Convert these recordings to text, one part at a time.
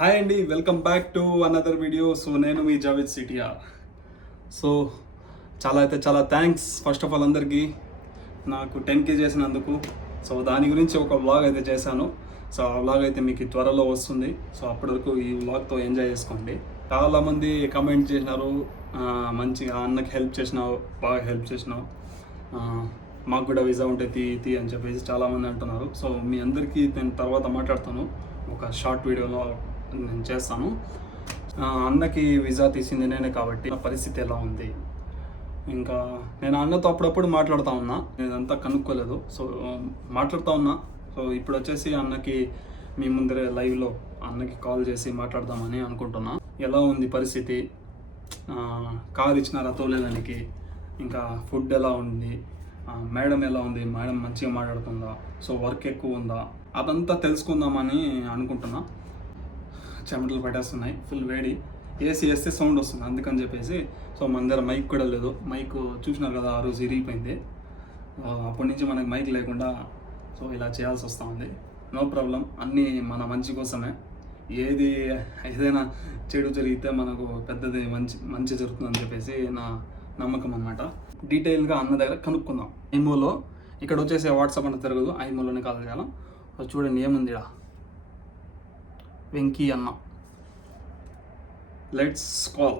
Hi అండి welcome back to another video so నేను మీ జావేద్ సిటియా. సో చాలా అయితే చాలా థ్యాంక్స్ ఫస్ట్ ఆఫ్ ఆల్ అందరికీ. నాకు టెన్ కే చేసినందుకు. సో దాని గురించి ఒక వ్లాగ్ అయితే చేశాను. సో ఆ వ్లాగ్ అయితే మీకు త్వరలో వస్తుంది. సో అప్పటి వరకు ఈ వ్లాగ్తో ఎంజాయ్ చేసుకోండి. చాలామంది కమెంట్ చేసినారు మంచిగా అన్నకి హెల్ప్ చేసినావు బాగా హెల్ప్ చేసినావు. మాకు కూడా వీసా ఉంటే తీ తీ అని చెప్పేసి చాలామంది అంటున్నారు. సో మీ అందరికీ నేను తర్వాత మాట్లాడతాను. ఒక షార్ట్ వీడియోలో నేను చేస్తాను. అన్నకి వీసా తీసింది నేనే కాబట్టి నా పరిస్థితి ఎలా ఉంది? ఇంకా నేను అన్నతో అప్పుడప్పుడు మాట్లాడుతూ ఉన్నా. నేనంతా కనుక్కోలేదు. సో మాట్లాడుతూ ఉన్నా. సో ఇప్పుడు వచ్చేసి అన్నకి మీ ముందరే లైవ్లో అన్నకి కాల్ చేసి మాట్లాడదామని అనుకుంటున్నా. ఎలా ఉంది పరిస్థితి? ఆ, కార్ ఇచ్చినారా తోలేదానికి? ఇంకా ఫుడ్ ఎలా ఉంది? మేడం ఎలా ఉంది? మేడం మంచిగా మాట్లాడుతుందా? సో వర్క్ ఎక్కువ ఉందా? అదంతా తెలుసుకుందామని అనుకుంటున్నా. చెమటలు పట్టేస్తున్నాయి ఫుల్ వేడి. ఏసీ వేస్తే సౌండ్ వస్తుంది అందుకని చెప్పేసి. సో మన దగ్గర మైక్ కూడా లేదు. మైక్ చూసినారు కదా ఆ రోజు ఇరిగిపోయింది. అప్పటి నుంచి మనకి మైక్ లేకుండా సో ఇలా చేయాల్సి వస్తూ ఉంది. నో ప్రాబ్లం అన్నీ మన మంచి కోసమే. ఏది ఏదైనా చెడు జరిగితే మనకు పెద్దది మంచి మంచి జరుగుతుందని చెప్పేసి నా నమ్మకం అనమాట డీటెయిల్గా అన్న దగ్గర కనుక్కుందాం. ఐమోలో ఇక్కడ వచ్చేసి వాట్సాప్ అంత తిరగదు. ఐమోలోనే కాల్ చేయాలి. చూడండి ఏముంది ఇక్కడ వెంకీ అన్న. లెట్స్ కాల్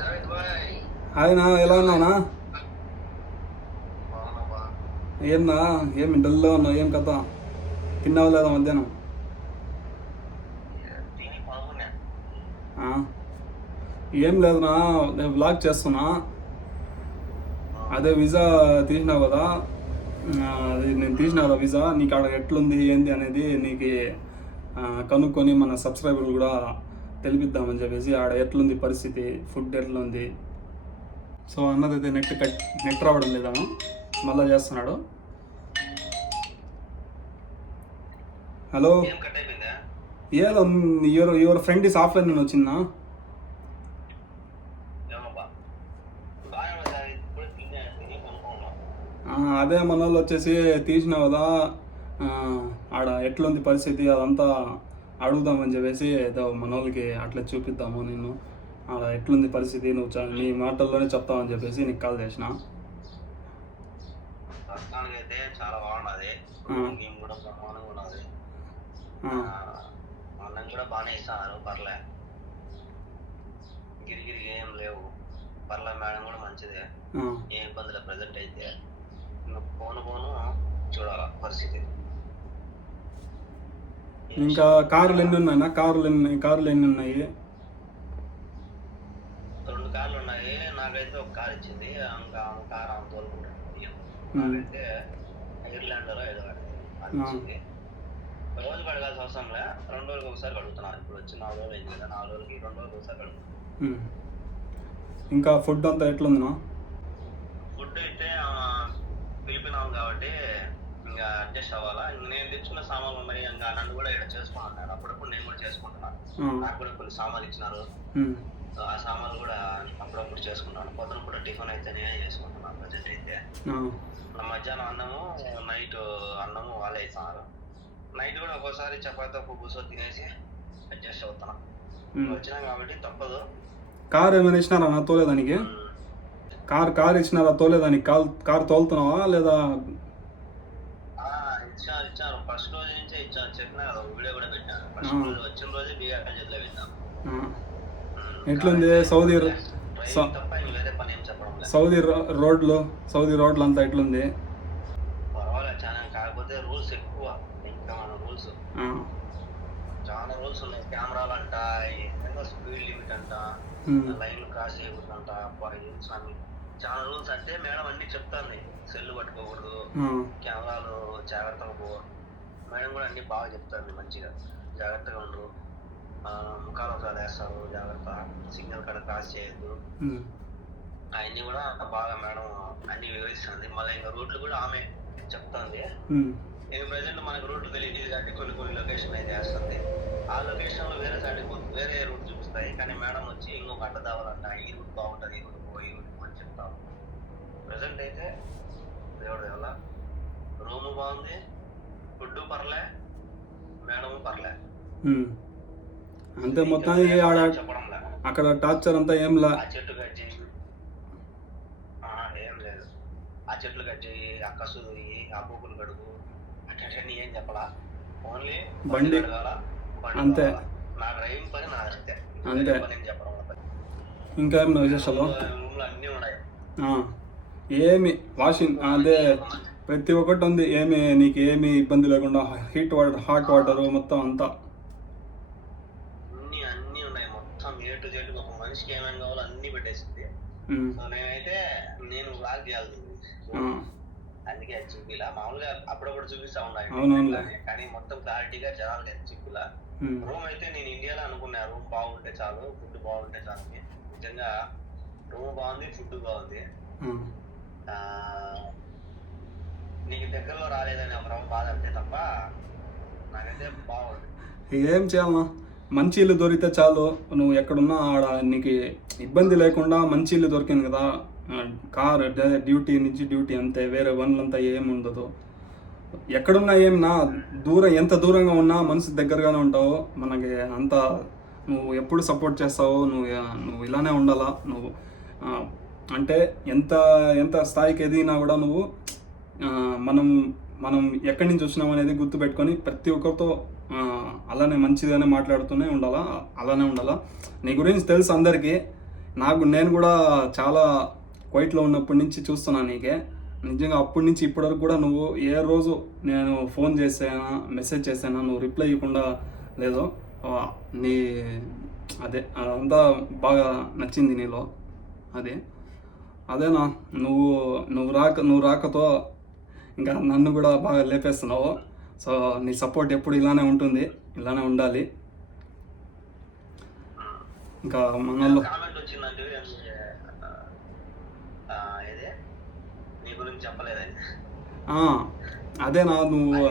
జావేద్ బాయ్. హాయ్ నా ఎలా ఉన్నావునా? బాగున్నావా? ఏంనా? ఏమి డల్లో ఉన్నావు? ఏం కథ? తిన్నావు లేదా మధ్యాహ్నం? ఏం లేదునా నేను బ్లాగ్ చేస్తున్నా. అదే వీసా తీసినావు కదా. అది నేను తీసిన కదా వీసా? నీకు అక్కడ ఎట్లుంది ఏంది అనేది నీకు కనుక్కొని మన సబ్స్క్రైబర్లు కూడా తెలిపిద్దామని చెప్పేసి ఆడ ఎట్లుంది పరిస్థితి ఫుడ్ ఎట్లుంది. సో అన్నదైతే నెట్ కట్ నెట్ రావడం లేదాను మళ్ళా చేస్తున్నాడు. హలో? ఏదో your your friend is offline నేను వచ్చిందా ఏమబ్బా బాగా ఉన్నా జావేద్ ఇప్పుడు తిన్నా తిని పడుకున్నా ఆ, అదే మన వాళ్ళు వచ్చేసి తీసినావు కదా ఆడ ఎట్లుంది పరిస్థితి అదంతా అడుగుదామని చెప్పేసి ఏదో మన వాళ్ళకి అట్లా చూపిద్దాము నేను ఆడ ఎట్లుంది పరిస్థితి నువ్వు నీ మాటల్లోనే చెప్తామని చెప్పేసి నీకు కాల్ చేసిన. చాలా బాగున్నది. కూడా బ్రహ్మాండంగా ఉన్నది. కూడా బాగానే ఇస్తున్నారు పర్లే. గిరిగిరి ఏం లేవు. పర్లే మేడం కూడా మంచిదే. ఏ ఇబ్బందులు ప్రజెంట్ అయితే. పోను పోను చూడాల పరిస్థితి. ఇంకా కార్లు ఎన్ని ఉన్నాయినా కార్లు ఎన్ని కార్లు ఎన్ని ఉన్నాయి? రెండు కార్లు ఉన్నాయి. నాకైతే ఒక కార్ ఇచ్చింది. ఇంకా ఆమె కార్ ఆమె తోలుకుంటాను అది ఇచ్చింది. రోజు కడగాల్సిన అవసరం లే. రెండు రోజులకి ఒకసారి కడుగుతున్నాను ఇప్పుడు వచ్చి నాలుగు రోజులు అయింది కదా. నాలుగు రోజులకి రెండు రోజులకి ఒకసారి కడుగుతున్నాను. ఇంకా ఫుడ్ అంతా ఎట్లుందినా ఫుడ్ అయితే ఆమె పిలిపినాం కాబట్టి ఇంకా అడ్జస్ట్ అవ్వాలా? నేను తెచ్చుకున్న సామాన్లు ఉన్నాయి ఇంకా నన్ను కూడా ఇక్కడ చేసుకున్నాను అప్పుడప్పుడు నేను కూడా చేసుకుంటున్నాను. నాకు కూడా కొన్ని సామాన్లు ఇచ్చినారు. ఆ సామాన్లు కూడా అప్పుడప్పుడు చేసుకుంటాను పొద్దున కూడా టిఫిన్ అయితే నేనే చేసుకుంటున్నాను ప్రజెంట్ అయితే. నా మధ్యాహ్నం అన్నము నైట్ అన్నము వాళ్ళే ఇస్తున్నారు. నైట్ కూడా ఒక్కోసారి చపాతి ఒక కూర్చో తినేసి అడ్జస్ట్ అవుతున్నా. వచ్చినాం కాబట్టి తప్పదు. కార్ ఏమైనా ఇచ్చినారా నా తోలేదానికి? కార్ కార్ ఇచ్చినారా? తోలేదానికి? కార్ కార్ తోలుతున్నావా లేదా ఇచ్చారు ఇచ్చారు. ఫస్ట్ రోజు నుంచే ఇచ్చాను చెప్పిన కదా వీడియో కూడా పెట్టాను ఫస్ట్. రోజు వచ్చిన రోజే బీఆర్ చేతిలో పెట్టాను ఆ, ఎట్లుంది సౌదీ సౌదీ రోడ్లు సౌదీ రోడ్లు అంతా ఎట్లుంది? పర్వాలేదు చాలా కాకపోతే రూల్స్ ఎక్కువ. ఇంకా మన రూల్స్. చాలా రూల్స్ ఉన్నాయి. కెమెరాలు అంట స్పీడ్ లిమిట్ అంట లైన్ క్రాస్ చేయకూడదంట. అన్ని చాలా రూల్స్ అంటే మేడం అన్ని చెప్తాంది. సెల్ పట్టుకోకూడదు కెమెరాలు జాగ్రత్తగా పో. మేడం కూడా అన్ని బాగా చెప్తాంది మంచిగా. జాగ్రత్తగా ఉండు. ఆ, ముఖాలు ఒకసారి వేస్తారు జాగ్రత్త. సిగ్నల్ కాడ క్రాస్ చేయొద్దు. అవన్నీ కూడా బాగా మేడం అన్ని వివరిస్తుంది. మళ్ళీ ఇంకా రూట్లు కూడా ఆమె చెప్తాంది. నేను ప్రజెంట్ మనకు రూట్ తెలియదు కాబట్టి కొన్ని కొన్ని లొకేషన్ అయితే వేస్తుంది. ఆ లొకేషన్లో వేరే సైడ్ వేరే రూట్ చూపిస్తాయి. కానీ మేడం వచ్చి ఇంకొక అడ్డ దావాలంట ఈ రూట్ బాగుంటది ఈ రూట్ పో ఈ రూట్ చెప్తాం ప్రజెంట్ అయితే దేవుడి వల్ల రూమ్ బాగుంది ఫుడ్ పర్లే మేడం పర్లే. అంతే మొత్తానికి ఆడ అక్కడ టార్చర్ అంతా ఏం లా ఆ చెట్టు కట్ చేయి. ఏం లేదు. ఆ చెట్లు కట్ చేయి ఆ కసు ఆ పూకులు కడుగు. అట్లా ఏం చెప్పలా? ఓన్లీ బండి. అంతే. నా డ్రైవింగ్ పని నాది అంతే. అంతే. చెప్పడం. ఇంకా ఏం విశేషాలు రూమ్లో అన్నీ ఉన్నాయి. ఏమి వాషింగ్ అదే ప్రతి ఒక్కటి ఉంది. ఏమి నీకు ఏమి ఇబ్బంది లేకుండా హీట్ వాటర్ హాట్ వాటర్ మొత్తం అంతా. అన్ని అన్ని ఉన్నాయి. మొత్తం ఏ టు జెడ్ ఒక మనిషికి ఏమేమి కావాలో అన్ని పెట్టేసింది. ఉమ్. సో నేనైతే నేను ఆ, అందుకే చూపిలా. మామూలుగా అప్పుడప్పుడు చూపిస్తా ఉన్నాయి. కానీ మొత్తం క్లారిటీగా చూపిలా. రూమ్ అయితే నేను ఇండియాలో అనుకున్నా. రూమ్ బాగుంటే చాలు ఫుడ్ బాగుంటే చాలు. నిజంగా రూమ్ బాగుంది ఫుడ్ బాగుంది. నీకు దగ్గరలో రాలేదని బాధ అంతే తప్ప నాకైతే బాగుంది. ఏం చేయాలన్నా మంచి ఇల్లు దొరికితే చాలు. నువ్వు ఎక్కడున్నా ఆడ నీకు ఇబ్బంది లేకుండా మంచి ఇల్లు దొరికింది కదా. కార్ డ్యూటీ నుంచి డ్యూటీ అంతే. వేరే పనులంతా ఏం ఉండదు. ఎక్కడున్నా ఏం నా దూరం ఎంత దూరంగా ఉన్నా మనసు దగ్గరగానే ఉంటావు. మనకి అంత నువ్వు ఎప్పుడు సపోర్ట్ చేస్తావు నువ్వు నువ్వు ఇలానే ఉండాలా? నువ్వు అంటే ఎంత ఎంత స్థాయికి ఎదిగినా కూడా నువ్వు మనం మనం ఎక్కడి నుంచి వచ్చినాం అనేది గుర్తుపెట్టుకొని ప్రతి ఒక్కరితో అలానే మంచిగానే మాట్లాడుతూనే ఉండాలా అలానే ఉండాలా. నీ గురించి తెలుసు అందరికీ. నాకు నేను కూడా చాలా క్వైట్లో ఉన్నప్పటి నుంచి చూస్తున్నా నీకే. నిజంగా అప్పటి నుంచి ఇప్పటివరకు కూడా నువ్వు ఏ రోజు నేను ఫోన్ చేసానా మెసేజ్ చేసానా నువ్వు రిప్లై ఇవ్వకుండా లేదు నీ అదే అదంతా బాగా నచ్చింది నీలో. అది. అదేనా? నువ్వు నువ్వు రాక నువ్వు రాకతో ఇంకా నన్ను కూడా బాగా లేపేస్తున్నావు. సో నీ సపోర్ట్ ఎప్పుడు ఇలానే ఉంటుంది. ఇలానే ఉండాలి. ఇంకా మనలో కామెంట్ వచ్చిందంటే ఆ, ఏది? నీ గురించి చెప్పలేదని ఆ, అదేనా నువ్వు?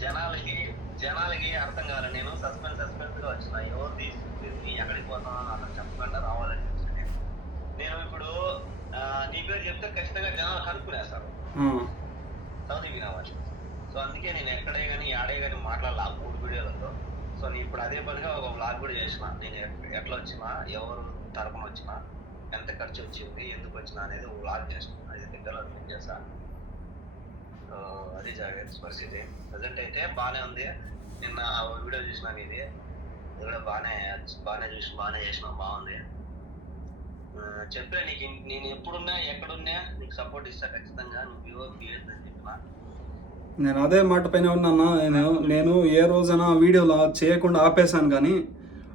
జనాలకి జనాలకి అర్థం కావాలి నేను సస్పెన్స్ సస్పెన్స్గా వచ్చిన. ఎవరు తీసుకుంటుంది ఎక్కడికి పోతానో అతను చెప్పకుండా రావాలని. నేను. నేను ఇప్పుడు నీ పేరు చెప్తే ఖచ్చితంగా జనాలు కనుక్కునేస్తారు. సౌదీ వినావాలి సో అందుకే నేను ఎక్కడే కానీ ఆడే కానీ మాట్లాడాలి మూడు వీడియోలతో. సో నేను ఇప్పుడు అదే పనిగా ఒక వ్లాగ్ కూడా చేసిన. నేను ఎట్- ఎట్లా వచ్చినా ఎవరు తరపున వచ్చినా ఎంత ఖర్చు వచ్చింది ఎందుకు వచ్చినా అనేది ఒక వ్లాగ్ చేసిన. అది దగ్గర చేసా సో అది జరిగేది పరిస్థితి. ప్రజెంట్ అయితే బాగానే ఉంది. నిన్న వీడియో చూసినా ఇది ఇది కూడా బాగానే బాగానే చూసి బాగానే చేసిన బాగుంది. చెప్పా నీకు నేను ఎప్పుడున్నా ఎక్కడున్నా నీకు సపోర్ట్ ఇస్తా ఖచ్చితంగా నువ్వు వివో నేను అదే మాట పైన ఉన్నానా నేను నేను ఏ రోజైనా వీడియోలో చేయకుండా ఆపేశాను కానీ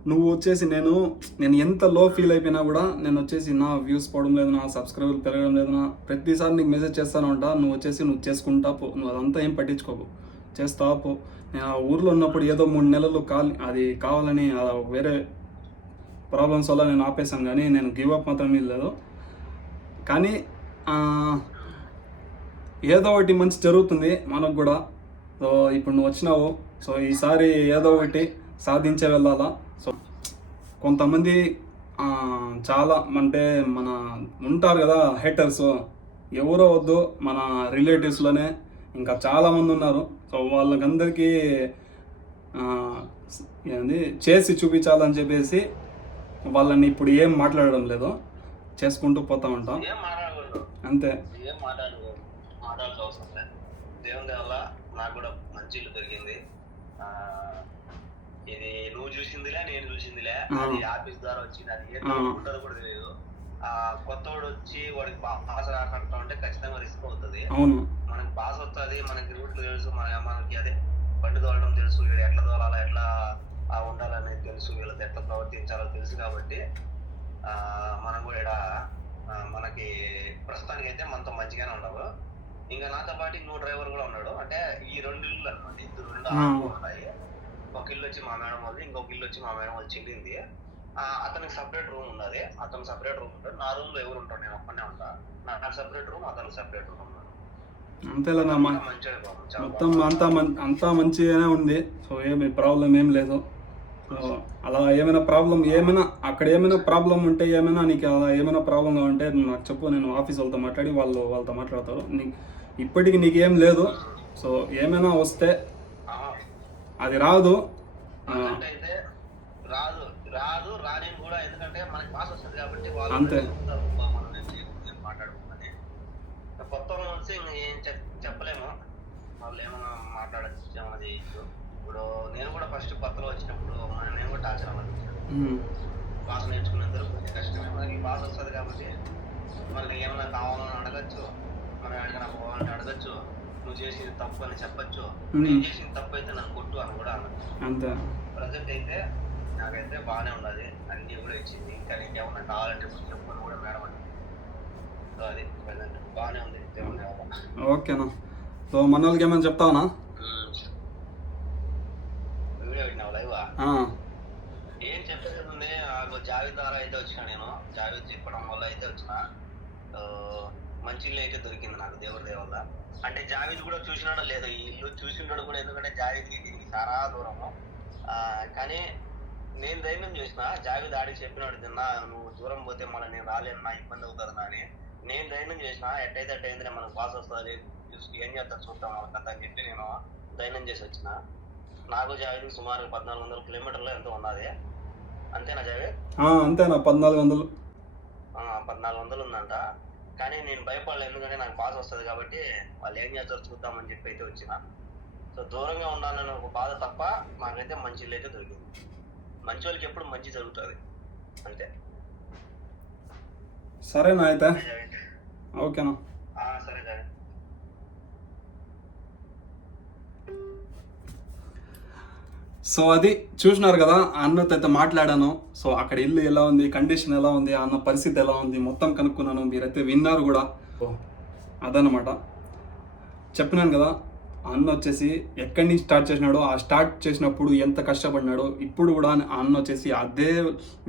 నువ్వు వచ్చేసి నేను నేను ఎంత లో ఫీల్ అయిపోయినా కూడా నేను వచ్చేసి నా వ్యూస్ పోవడం లేదు నా సబ్స్క్రైబర్లు పెరగడం లేదు నా ప్రతిసారి నీకు మెసేజ్ చేస్తాను అంట నువ్వు వచ్చేసి నువ్వు చేసుకుంటా పో నువ్వు అదంతా ఏం పట్టించుకోకు. చేస్తా పో. నేను ఆ ఊర్లో ఉన్నప్పుడు ఏదో మూడు నెలలు కాల్ అది కావాలని వేరే ప్రాబ్లమ్స్ వల్ల నేను ఆపేసాను కానీ నేను గివ్ అప్ మాత్రం లేదు. కానీ ఏదో ఒకటి మంచి జరుగుతుంది మనకు కూడా. సో ఇప్పుడు నువ్వు వచ్చినావు. సో ఈసారి ఏదో ఒకటి సాధించే వెళ్ళాలా? సో కొంతమంది చాలా అంటే మన ఉంటారు కదా హేటర్స్ ఎవరో వద్దు మన రిలేటివ్స్లోనే ఇంకా చాలామంది ఉన్నారు. సో వాళ్ళకందరికీ ఏంది? చేసి చూపించాలని చెప్పేసి వాళ్ళని ఇప్పుడు ఏం మాట్లాడడం లేదు చేసుకుంటూ పోతా ఉంటాం. అంతే. దేవుని వల్ల నాకు కూడా మంచి ఇల్లు దొరికింది. ఇది నువ్వు చూసిందిలే నేను చూసిందిలే. అది ఆఫీస్ ద్వారా వచ్చింది. అది ఏ ఆ. ఉంటుందో కూడా తెలియదు. ఆ కొత్తవాడు వచ్చి వాడికి రాకుండా ఉంటే ఖచ్చితంగా రిస్క్ అవుతుంది. మనకి పాస్ వస్తుంది మనకి రూట్లు తెలుసు మన మనకి అదే బండి తోలడం తెలుసు ఎట్లా తోలాలా ఎట్లా ఉండాలనేది తెలుసు వీళ్ళతో ఎట్లా ప్రవర్తించాలో తెలుసు కాబట్టి ఆ, మనం కూడా ఆ, మనకి ప్రస్తుతానికి అయితే మనతో మంచిగానే ఉండవు. ఇంకా నాతో పాటు ఇంకో డ్రైవర్ కూడా ఉన్నాడు. అంటే ఈ రెండు ఇల్లు అనమాట ఇద్దరు రెండు ఉన్నాయి. ఒక ఇల్లు వచ్చి మా మేడం వాళ్ళది ఇంకొక ఇల్లు వచ్చి మా మేడం వాళ్ళు చెల్లింది. ఆ, అతనికి సపరేట్ రూమ్ ఉన్నది. అతను సపరేట్ రూమ్ ఉంటాడు. నా రూమ్లో ఎవరు ఉంటాడు నేను ఒక్కనే ఉంటా. నాకు సపరేట్ రూమ్ అతనికి సపరేట్ రూమ్ ఉన్నాడు అంతేలేనా మా మంచిగా బాగుంది చాలా మొత్తం. అంతా మం అంతా మంచిగానే ఉంది. సో ఏమి ప్రాబ్లం ఏం లేదు. అలా ఏమైనా ప్రాబ్లం ఏమైనా అక్కడ ఏమైనా ప్రాబ్లం ఉంటే ఏమైనా నీకు అలా ఏమైనా ప్రాబ్లం కావాలంటే నువ్వు నాకు చెప్పు నేను ఆఫీస్ వాళ్ళతో మాట్లాడి వాళ్ళు వాళ్ళతో మాట్లాడతారు. నీ ఇప్పటికి నీకేం లేదు. సో ఏమైనా వస్తే. అది రాదు. రాదు రాదు రాని కూడా ఎందుకంటే మనకి పాస్ వస్తుంది కాబట్టి వాళ్ళు అంతే. చెప్తారు, "బా, మనం ఏం చేయకూడదు, ఏం మాట్లాడకూడదని కొత్త ఇంక ఏం చెప్ చెప్పలేము. వాళ్ళు ఏమైనా మాట్లాడచ్చు ఏమైనా చేయొచ్చు. ఇప్పుడు నేను కూడా ఫస్ట్ కొత్తలో వచ్చినప్పుడు నేను కూడా టార్చర్ ఉమ్, భాష నేర్చుకున్నందుకు కొంచెం కష్టమే. మనకి భాష వస్తుంది కాబట్టి మనకి ఏమైనా కావాలని అడగచ్చు. మనం ఎక్కడికైనా పోవాలంటే అడగచ్చు. నువ్వు చేసింది తప్పు అని చెప్పచ్చు. నేను చేసింది తప్పు అయితే నన్ను కొట్టు అని కూడా అనొచ్చు అంతే. ప్రజెంట్ అయితే నాకైతే బాగానే ఉన్నది. అన్ని కూడా ఇచ్చింది. ఇంకా నీకేమన్నా కావాలంటే ఇప్పుడు చెప్పు అని కూడా మేడం అంటుంది సో అది ప్రజెంట్ బాగానే ఉంది. ఓకేనా. సో మన వాళ్ళకి ఏమైనా చెప్తావనా? వీడియో పెట్టినావు లైవ్ ఆ, ఏం చెప్పేది ఉంది నాకు జావేద్ ద్వారా అయితే వచ్చిన నేను. జావేద్ చెప్పడం వల్ల అయితే వచ్చిన. మంచి ఇల్లు అయితే దొరికింది నాకు దేవుడి వల్ల. అంటే జావేద్ కూడా చూసినాడో లేదు ఈ ఇల్లు చూసినాడు కూడా ఎందుకంటే జావేద్కి దీనికి చాలా దూరము. ఆ, కానీ నేను ధైర్యం చేసిన జావేద్ ఆడికి చెప్పినాడు తిన్నా నువ్వు దూరం పోతే మళ్ళీ నేను రాలేను నా ఇబ్బంది అవుతుంది అని నేను ధైర్యం చేసిన ఎట్టయితే అట్ట అయింది మనకు పాస్ వస్తుంది ఏం చేస్తారు చూద్దాం మన కథ అని చెప్పి నేను ధైర్యం చేసి వచ్చిన. నాకు జావేద్కి సుమారు పద్నాలుగు వందల కిలోమీటర్లు ఎంతో ఉన్నది. అంతేనా జావేద్ అంతేనా? పద్నాలుగు వందలు. పద్నాలుగు వందలు ఉందంట. కానీ నేను భయపడలేదు ఎందుకంటే నాకు పాస్ వస్తుంది కాబట్టి వాళ్ళు ఏం చేస్తారో చూద్దామని చెప్పి అయితే వచ్చిన. సో దూరంగా ఉండాలని ఒక బాధ తప్ప నాకైతే మంచి ఇల్లు అయితే దొరికింది. మంచి వాళ్ళకి ఎప్పుడు మంచి జరుగుతుంది. అంతే. సరేనా అయితే. ఓకేనా? ఆ, సరే సో అది చూసినారు కదా ఆ అన్నతో అయితే మాట్లాడాను. సో అక్కడ ఇల్లు ఎలా ఉంది కండిషన్ ఎలా ఉంది అన్న పరిస్థితి ఎలా ఉంది మొత్తం కనుక్కున్నాను. మీరైతే విన్నారు కూడా. అదనమాట చెప్పినాను కదా అన్న వచ్చేసి ఎక్కడి నుంచి స్టార్ట్ చేసినాడో ఆ స్టార్ట్ చేసినప్పుడు ఎంత కష్టపడినాడో ఇప్పుడు కూడా ఆ అన్న వచ్చేసి అదే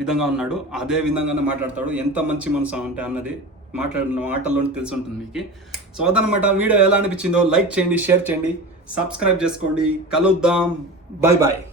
విధంగా ఉన్నాడు అదే విధంగానే మాట్లాడతాడు. ఎంత మంచి మనసు అంటే అన్నది మాట్లాడిన మాటల్లోనే తెలిసి ఉంటుంది మీకు. సో అదనమాట వీడియో ఎలా అనిపించిందో లైక్ చేయండి షేర్ చేయండి సబ్స్క్రైబ్ చేసుకోండి. కలుద్దాం. Bye bye.